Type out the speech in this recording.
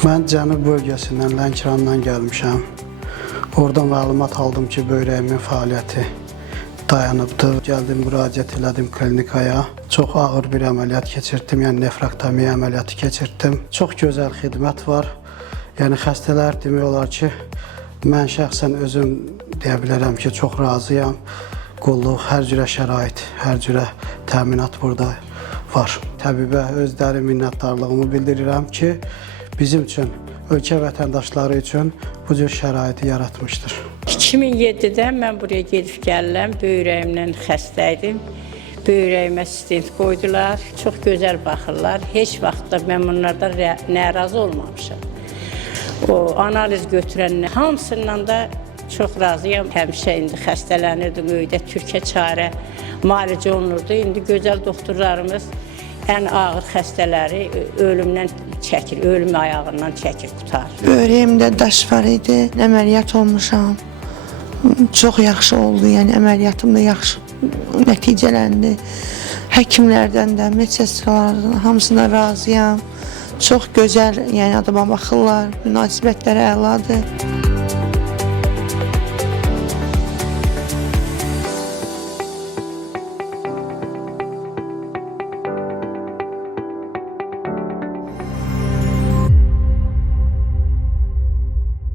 Mən Cənub bölgəsindən, Lənkərandan gəlmişəm. Oradan məlumat aldım ki, böyrəyimin fəaliyyəti dayanıbdır. Gəldim, müraciət elədim klinikaya. Çox ağır bir əməliyyat keçirtdim, yəni nefraktomiya əməliyyatı keçirtdim. Çox gözəl xidmət var. Yəni xəstələr demək olar ki, mən şəxsən özüm deyə bilərəm ki, çox razıyam. Qulluq, hər cürə şərait, hər cürə təminat burada var. Təbibə öz dərin minnətdarlığımı bildirirəm ki, bizim üçün, ölkə vətəndaşları üçün bu cür şəraiti yaratmışdır. 2007-də mən buraya gedib gəlirəm, böyrəyimdən xəstə idim. Böyrəyimə stent qoydular, çox gözəl baxırlar. Heç vaxt da mən bunlardan narazı olmamışam. O analiz götürən hamısından da çox razıyam. Həmişə indi xəstələnirdim, öydə Türkiyə çarə müalicə olunurdu. İndi gözəl doktorlarımız ən ağır xəstələri ölümdən çəkir, ölüm ayağından çəkir, qutarır. Böyrəyimdə daş var idi, əməliyyat olmuşam. Çox yaxşı oldu, yəni əməliyyatım da yaxşı nəticələndi. Həkimlərdən də, medsestralardan hamısına razıyam. Çox gözəl, yəni adama baxırlar, münasibətləri əladır.